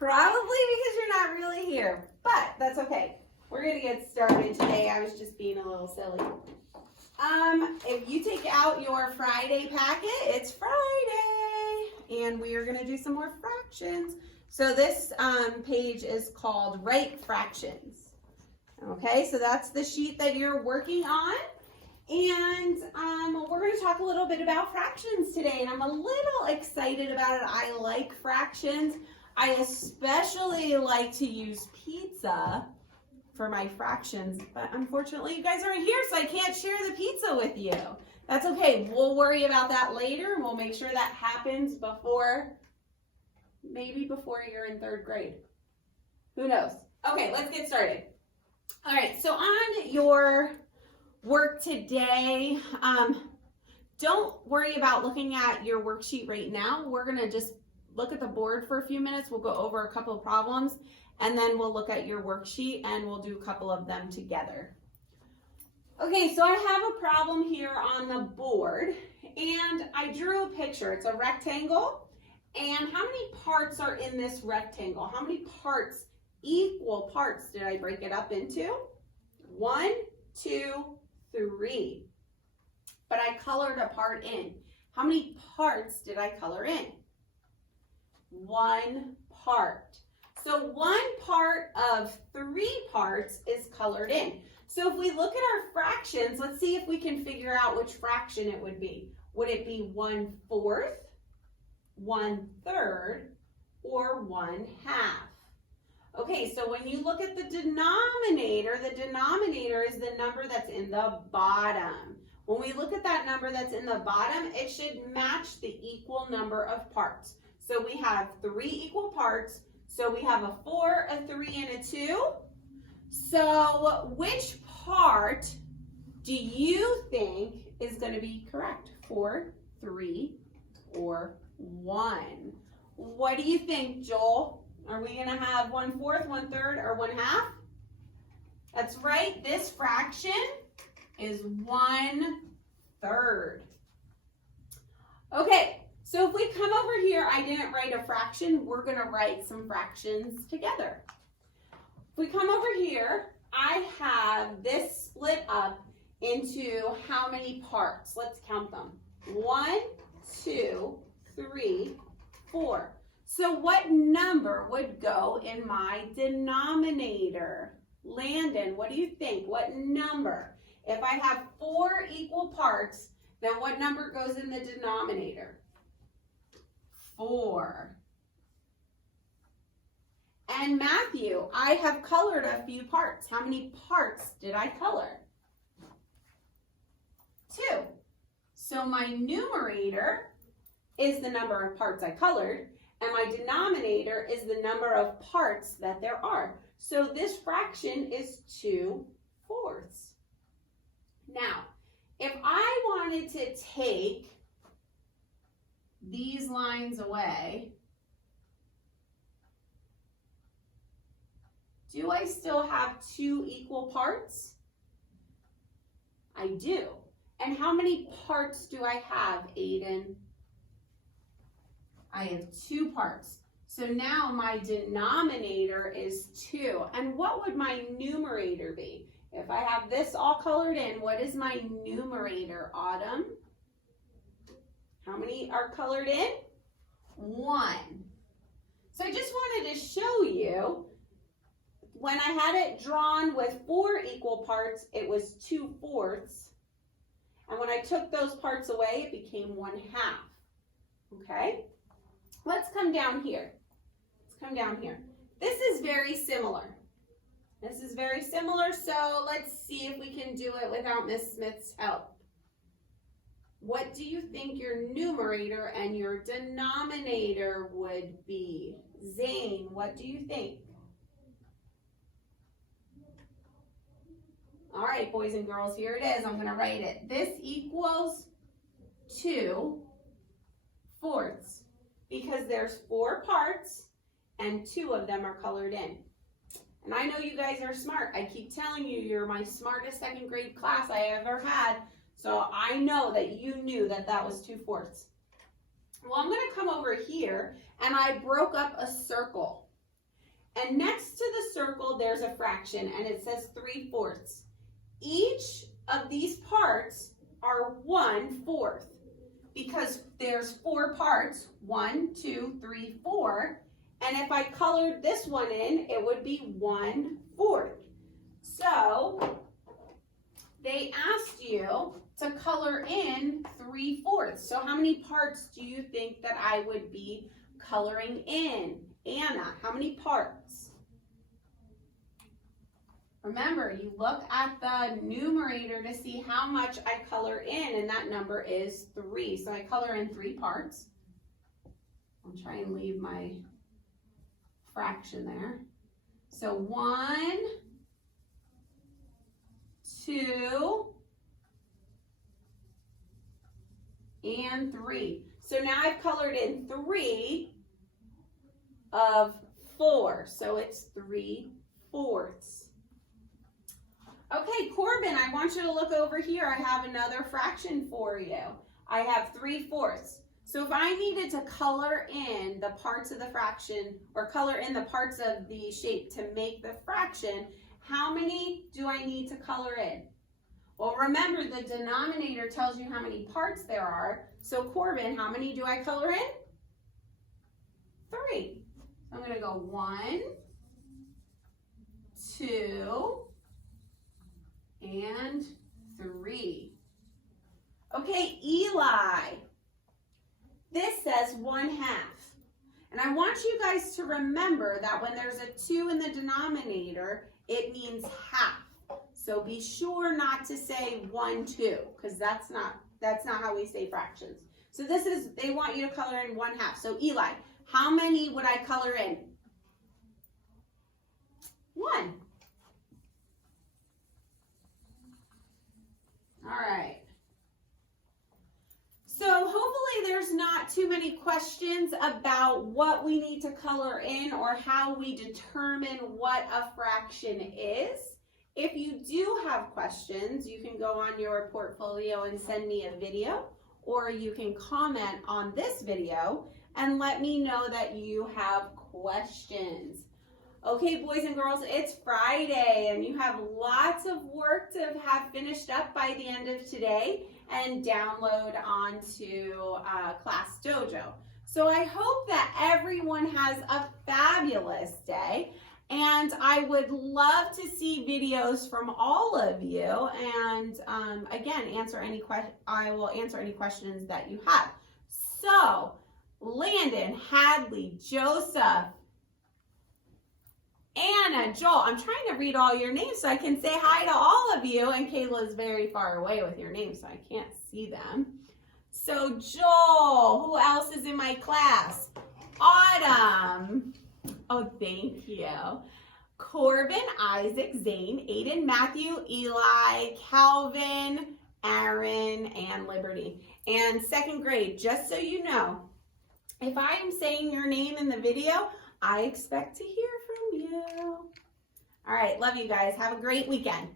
Probably because you're not really here, but that's okay. We're gonna get started today. I was just being a little silly. If you take out your Friday packet, it's Friday, and we are gonna do some more fractions. So this page is called Write Fractions. Okay, so that's the sheet that you're working on. And we're going to talk a little bit about fractions today, and I'm a little excited about it. I like fractions. I especially like to use pizza for my fractions, but unfortunately you guys aren't here, so I can't share the pizza with you. That's okay. We'll worry about that later, and we'll make sure that happens maybe before you're in 3rd grade. Who knows? Okay, let's get started. All right, so on your work today, don't worry about looking at your worksheet right now. We're going to just look at the board for a few minutes. We'll go over a couple of problems, and then we'll look at your worksheet and we'll do a couple of them together. Okay, so I have a problem here on the board, and I drew a picture. It's a rectangle, and how many parts are in this rectangle? How many parts, equal parts, did I break it up into? 1, 2, 3. But I colored a part in. How many parts did I color in? 1 part. So 1 part of 3 parts is colored in. So if we look at our fractions, let's see if we can figure out which fraction it would be. Would it be 1/4, 1/3, or 1/2? Okay, so when you look at the denominator is the number that's in the bottom. When we look at that number that's in the bottom, it should match the equal number of parts. So we have 3 equal parts. So we have a 4, a 3, and a 2. So which part do you think is going to be correct? 4, 3, or 1? What do you think, Joel? Are we going to have 1/4, 1/3, or 1/2? That's right. This fraction is 1/3. Okay, so if we come over here, I didn't write a fraction. We're going to write some fractions together. If we come over here, I have this split up into how many parts? Let's count them. 1, 2, 3, 4. So what number would go in my denominator? Landon, what do you think? What number? If I have 4 equal parts, then what number goes in the denominator? 4. And Matthew, I have colored a few parts. How many parts did I color? 2. So my numerator is the number of parts I colored, and my denominator is the number of parts that there are. So this fraction is 2/4. Now, if I wanted to take these lines away, do I still have 2 equal parts? I do. And how many parts do I have, Aiden? I have 2 parts. So now my denominator is 2. And what would my numerator be? If I have this all colored in, what is my numerator, Autumn? How many are colored in? 1. So I just wanted to show you, when I had it drawn with 4 equal parts, it was 2/4. And when I took those parts away, it became 1/2. Okay? Let's come down here. This is very similar. So let's see if we can do it without Miss Smith's help. What do you think your numerator and your denominator would be? Zane, what do you think? All right, boys and girls, here it is. I'm going to write it. This equals 2/4 because there's 4 parts and 2 of them are colored in. And I know you guys are smart. I keep telling you, you're my smartest 2nd grade class I ever had. So I know that you knew that that was 2/4. Well, I'm going to come over here, and I broke up a circle. And next to the circle, there's a fraction, and it says 3/4. Each of these parts are 1/4 because there's 4 parts, 1, 2, 3, 4. And if I colored this one in, it would be 1/4. So they asked you to color in 3/4. So how many parts do you think that I would be coloring in? Anna, how many parts? Remember, you look at the numerator to see how much I color in, and that number is 3. So I color in 3 parts. I'll try and leave my fraction there. So 1, 2, and 3. So now I've colored in 3 of 4. So it's 3/4. Okay, Corbin, I want you to look over here. I have another fraction for you. I have 3/4. So if I needed to color in the parts of the fraction, or color in the parts of the shape to make the fraction, how many do I need to color in? Well, remember, the denominator tells you how many parts there are. So Corbin, how many do I color in? 3. So I'm going to go 1, 2, and 3. Okay, Eli. This says 1/2. And I want you guys to remember that when there's a 2 in the denominator, it means half. So be sure not to say 1/2, because that's not how we say fractions. So they want you to color in 1/2. So Eli, how many would I color in? 1. All right. So hopefully there's not too many questions about what we need to color in or how we determine what a fraction is. If you do have questions, you can go on your portfolio and send me a video, or you can comment on this video and let me know that you have questions. Okay, boys and girls, it's Friday and you have lots of work to have finished up by the end of today and download onto Class Dojo. So I hope that everyone has a fabulous day, and I would love to see videos from all of you, and again, I will answer any questions that you have. So Landon, Hadley, Joseph, Anna, Joel, I'm trying to read all your names so I can say hi to all of you, and Kayla's very far away with your names, so I can't see them. So Joel, who else is in my class? Autumn, oh, thank you. Corbin, Isaac, Zane, Aiden, Matthew, Eli, Calvin, Aaron, and Liberty. And 2nd grade, just so you know, if I am saying your name in the video, I expect to hear from you. All right, love you guys. Have a great weekend.